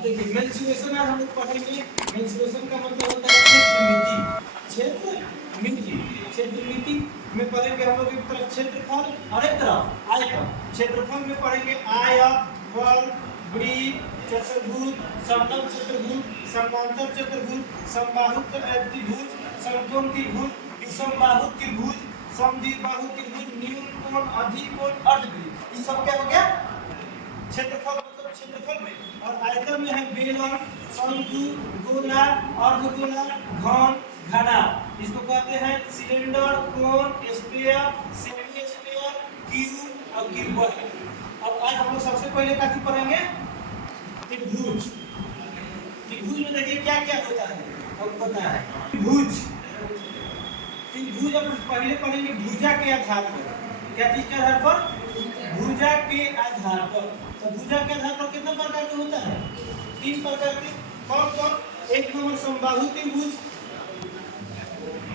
अब देखिए मेंस्ट्रुएशन आज हम लोग पढ़ेंगे। मेंस्ट्रुएशन का मतलब होता है क्षेत्र मिति में पढ़ेंगे हम लोग। एक तरफ क्षेत्रफल और एक तरफ आयतन। क्षेत्रफल में पढ़ेंगे आयत, वर्ग, वृत्त, चतुर्भुज, समतल चतुर्भुज, समांतर चतुर्भुज, समबाहु त्रिभुज, समकोण त्रिभुज, विषमबाहु त्रिभुज, समद्विबाहु त्रिभुज, न्यून कोण, अधिक कोण, अर्धवृत्त। ये सब क्या हो गया क्षेत्रफल मतलब क्षेत्रफल में। और आयतन में है बेलन, शंकु, गोला, अर्धगोला, घन, घना। इसको कहते हैं सिलेंडर, कोन, स्फीयर, सेमी स्फीयर, क्यूब और क्यूबॉइड। अब आज हम लोग सबसे पहले क्या पढ़ेंगे त्रिभुज। त्रिभुज में देखिए क्या क्या होता है आपको पता है। त्रिभुज अब पहले पढ़ेंगे भुजा के आधार पर। क्या चीज के आधार पर? भुजा के आधार पर। तो भुजा के आधार पर कितने प्रकार के होता है? 3 प्रकार के। कौन कौन? एक नंबर समबाहु त्रिभुज,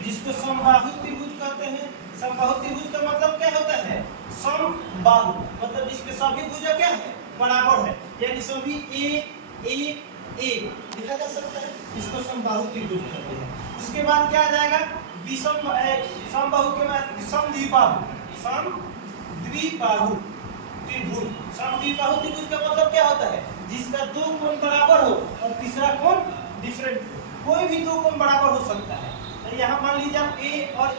जिसको समबाहु त्रिभुज कहते हैं। समबाहु त्रिभुज का मतलब क्या होता है? समबाहु मतलब इसके सभी भुजा क्या है? बराबर है, यानी सभी ए लिखा जा सकता है। इसको समबाहु त्रिभुज कहते हैं। उसके बाद क्या आ जाएगा? समबाहु के बाद समद्विबाहु त्रिभुज। समद्विबाहु त्रिभुज का मतलब क्या होता है? जिसका 2 कोण बराबर हो और तीसरा कोण डिफरेंट हो। कोई भी 2 कोण बराबर हो सकता है। तो यहाँ मान लीजिए आप ए और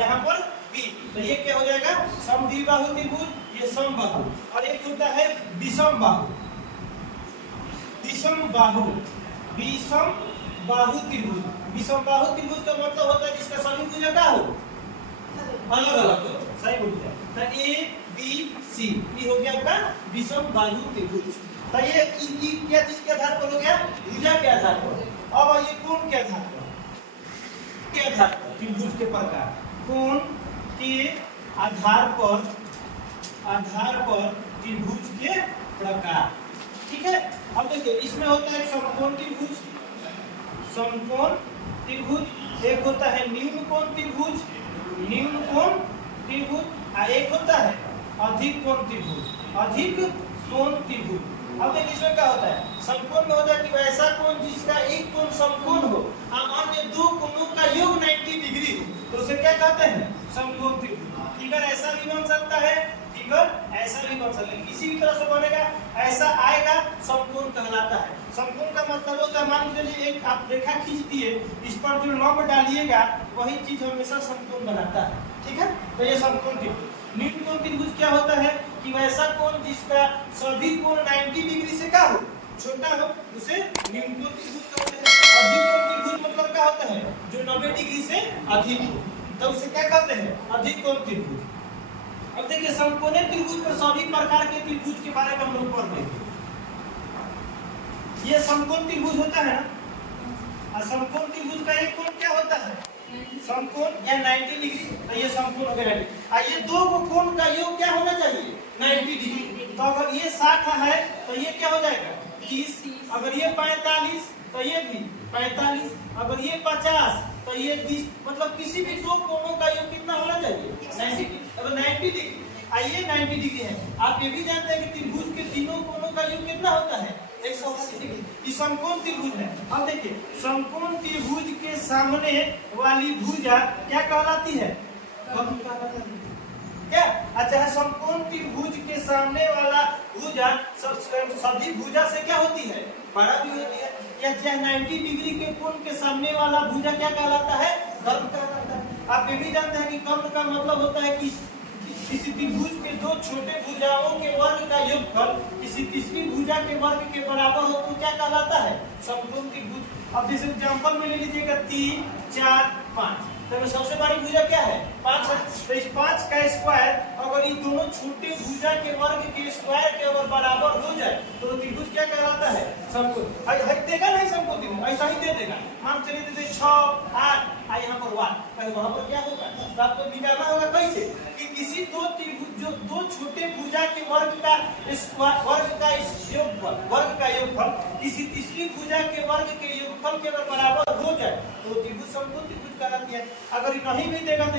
यहाँ पर बी, तो ये क्या हो जाएगा? समद्विबाहु त्रिभुज, ये समबाहु। और एक होता है विषमबाहु त्रिभुज। विषमबाहु त्रिभुज का मतलब होता है जिसका सभी भुजा क्या हो? अलग अलग हो। सही बोल दिया। तो ए बी सी ये हो गया आपका विषमबाहु त्रिभुज। तो ये क्या चीज के आधार पर हो गया? भुजा के आधार पर। अब ये कोण के आधार पर त्रिभुज के प्रकार। कोण के आधार पर त्रिभुज के प्रकार। ठीक है। अब देखिए इसमें होता है समकोण त्रिभुज, एक होता है न्यून कोण त्रिभुज, और एक होता है अधिक कोण त्रिभुज। अब देखिए इसमें क्या होता है? समकोण में होता है कि वैसा कोण जिसका एक कोण समकोण हो और अन्य 2 कोणों का योग 90 डिग्री हो, तो उसे क्या कहते हैं? समकोण त्रिभुज। फिगर ऐसा भी बन सकता है, फिगर ऐसा भी बन सकता है, किसी भी तरह से बनेगा, ऐसा आएगा, समकोण कहलाता है। समकोण का मतलब होता है, मान लीजिए एक आप रेखा खींच दिए, इस पर जो लंब डालिएगा वही चीज हमेशा समकोण बनाता है। ठीक है। तो ये समकोण त्रिभुज। न्यून कोण त्रिभुज क्या होता है कि वैसा कोण जिसका सभी कोण 90 डिग्री से क्या हो? छोटा हो, उसे न्यून कोण त्रिभुज कहते हैं। अधिक कोण त्रिभुज मतलब क्या होता है? जो 90 डिग्री से अधिक हो, तो उसे क्या कहते हैं? अधिक कोण त्रिभुज। अब देखिए समकोणीय त्रिभुज पर सभी प्रकार के त्रिभुज के बारे में हम लोग पढ़ लेंगे। ये समकोण त्रिभुज होता है ना, और समकोण त्रिभुज का एक कोण क्या होता है? समकोण या 90 डिग्री। तो ये समकोण हो गया 90। ये 2 कोण का योग क्या होना चाहिए? 90 डिग्री। तो अगर ये 60 है तो ये क्या हो जाएगा? 30। अगर ये 45 तो ये भी 45। अगर ये 50 तो ये 20। मतलब किसी भी 2 कोणों का योग कितना होना चाहिए? 90 डिग्री। अगर 90 डिग्री ये 90 डिग्री है। आप ये भी जानते हैं कि त्रिभुज के तीनों कोणों का योग कितना होता है? 180 डिग्री। ये समकोण त्रिभुज है। अब देखिए समकोण त्रिभुज के सामने वाली भुजा क्या कहलाती है? क्या? अच्छा, समकोण त्रिभुज के सामने वाला भुजा सभी भुजा से क्या होती है? बड़ा भी होती है। या चाहे 90 डिग्री के कोण के सामने वाला भुजा क्या कहलाता है? कर्म कहलाता है। आप ये भी जानते हैं कि कर्म का मतलब होता है कि किसी त्रिभुज के 2 छोटे भुजाओं के वर्ग का योगफल किसी तीसरी भुजा के वर्ग के बराबर हो तो क्या कहलाता है? समकोण त्रिभुज। अब जैसे एग्जांपल में ले लीजिएगा 3, 4, 5। तो सबसे बड़ी भुजा क्या है? 5 है। तो इस 5 का स्क्वायर अगर ये दोनों छोटे भुजा के वर्ग के स्क्वायर के अगर बराबर हो जाए तो त्रिभुज क्या कहलाता है? समकोण। देगा नहीं समकोण त्रिभुज, ऐसा ही दे देगा। मान चलिए दे 6, 8 यहाँ पर 1, वहां पर क्या होगा? तो आपको निकालना होगा कैसे कि किसी 2 त्रिभुज जो 2 छोटे भुजा के वर्ग का योगफल किसी तीसरी भुजा के वर्ग के योगफल के अगर बराबर हो जाए तो त्रिभुज समकोण त्रिभुज कहलाती है। अगर नहीं भी देगा तो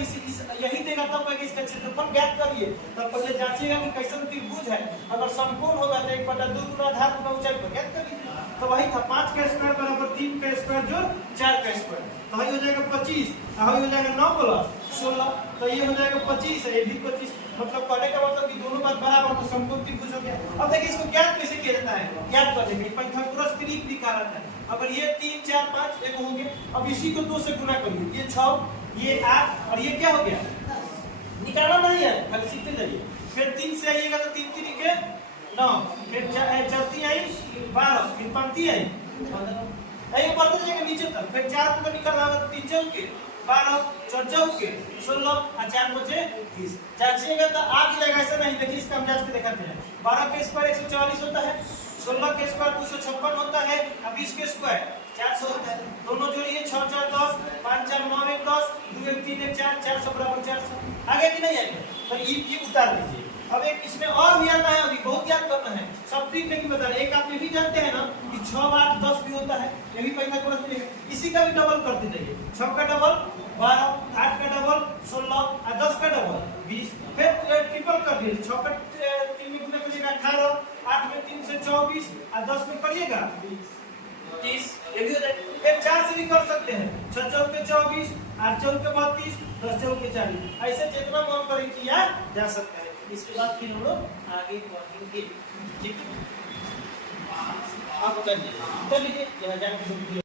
यही देगा तब कहेगा इसका क्षेत्रफल ज्ञात करिए। तब पहले जांचिएगा कि कैसा त्रिभुज है। अगर समकोण होगा तो 1/2 गुना आधार गुना ऊंचाई पर ज्ञात करिए। का स्क्वायर बराबर 3 का स्क्वायर जो 4 का स्क्वायर, तो ये हो जाएगा 25 और ये हो जाएगा 9 प्लस 16, तो ये हो जाएगा 25 है, ये भी 25। मतलब कहने का मतलब कि दोनों बात बराबर, तो समकोण त्रिभुज हो गया। अब देखिए इसको ज्ञात कैसे किया जाता है, ज्ञात कर लेंगे। पाइथागोरस ट्रिक निकाला था। अगर ये 3 4 5 एक हो गए, अब इसी को 2 से गुना करिए, ये 6 ये 8 और ये क्या हो गया, निकालना नहीं है, खाली सीखते जाइए। फिर 3 से आइएगा तो 3 3 के 9, फिर 4 आई 12, फिर 5 आई 15, बढ़ते जाएगा नीचे तक। फिर 4 को निकालना होगा तो 3 चौके 12, 4 चौके 16 और 4 बचे 20। जांचिएगा तो आ जाएगा, ऐसा नहीं। देखिए इसका हम जांच के दिखाते हैं। 12 के स्क्वायर 144 होता है, 16 के स्क्वायर 256 होता है और 20 के स्क्वायर 400 होता है। दोनों जोड़िए 6 4 10, 5 4 9 1 10, 2 1 3 1 4, 400 बराबर 400। आगे कि नहीं आएगा, तो ये उतार लीजिए। अब एक इसमें और भी आता है, अभी बहुत याद करना है, सब ट्रिक नहीं बता रहे। एक आप ये भी जानते हैं ना कि 6 8 10 भी होता है, ये भी पाइथागोरस में है। इसी का भी डबल करते जाइए। 6 का डबल 12, 8 का डबल 16 और 10 का डबल 20। फिर ट्रिपल कर दीजिए। 6 का 3 में गुना करिएगा 18, 8 में 3 से 24 और 10 में करिएगा 30, ये भी हो जाएगा। फिर 4 से भी कर सकते हैं। 6 चौके 24, 8 चौके 32, 10 चौके 40। ऐसे जितना मन करे किया जा सकता है। इसके बाद फिर हम लोग आगे बढ़ेंगे। ठीक है, आप कर लीजिए, यहाँ जाकर